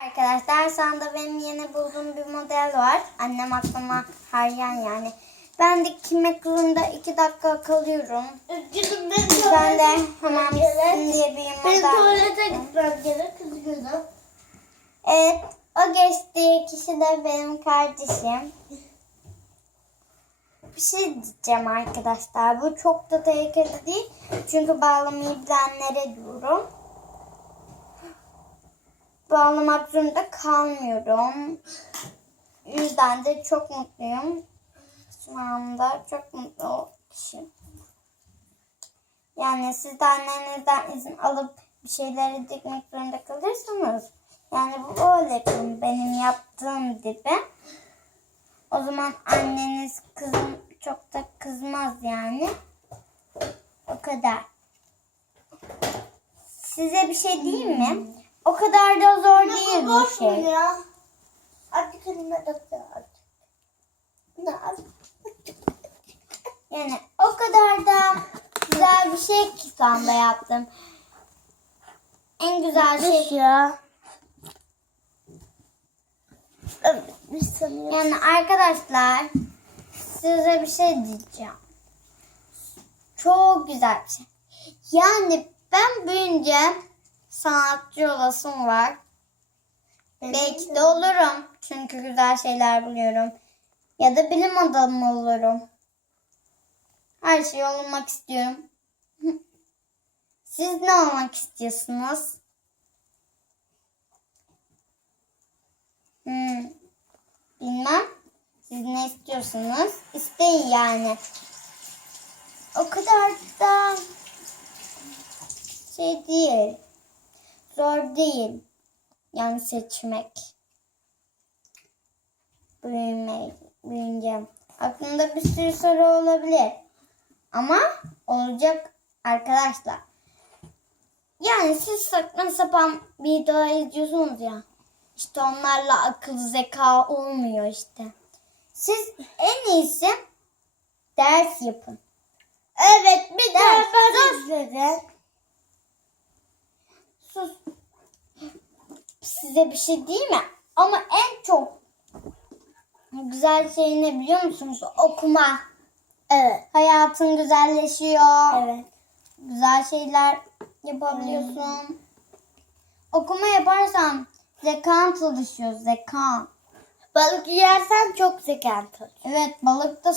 Arkadaşlar şu anda benim yeni bulduğum bir model var. Annem aklıma hayran yani. Ben de kime kılığında iki dakika kalıyorum. Üzgünüm Ben ben de hemen bitsin diye bir Ben model. tuvalete gitmem gerek. Üzgünüm. Evet o geçtiği kişi de benim kardeşim. Bir şey diyeceğim arkadaşlar. Bu çok da tehlikeli değil. Çünkü bağlamayı bilenlere diyorum. Bağlamak zorunda kalmıyorum. Yüzden de çok mutluyum. Şu anda çok mutlu o kişi. Yani siz de annenizden izin alıp bir şeyleri dikmek zorunda kalırsanız yani bu öyle benim yaptığım gibi. O zaman anneniz kızım çok da kızmaz yani. O kadar. Size bir şey diyeyim mi? O kadar da zor değil bu Boş mu ya? Artık elime doktor artık. Ne Yani o kadar da güzel bir şey ki şu anda yaptım. En güzel şey ya? Yani arkadaşlar size bir şey diyeceğim. Çok güzel bir şey. Yani ben büyüyünce sanatçı olasım var. Belki de olurum. Çünkü güzel şeyler buluyorum. Ya da bilim adamı olurum. Her şey olmak istiyorum. Siz ne olmak istiyorsunuz? Hmm. Bilmem. Siz ne istiyorsunuz? İsteyin yani. O kadar da şey değil. Zor değil. Yani seçmek. Büyümek, büyüyünce. Aklımda bir sürü soru olabilir. Ama olacak arkadaşlar. Yani siz saçma sapan videolar izliyorsunuz ya. İşte onlarla akıl zeka olmuyor işte. Siz en iyisi ders yapın. Evet bir daha Ders, ben izledim. Size bir şey değil mi? Ama en çok güzel şey ne biliyor musunuz? Okuma. Evet. Hayatın güzelleşiyor. Evet. Güzel şeyler yapabiliyorsun. Okuma yaparsan zekan çalışıyor. Zekan. Balık yersen çok zekan tabii. Evet balık da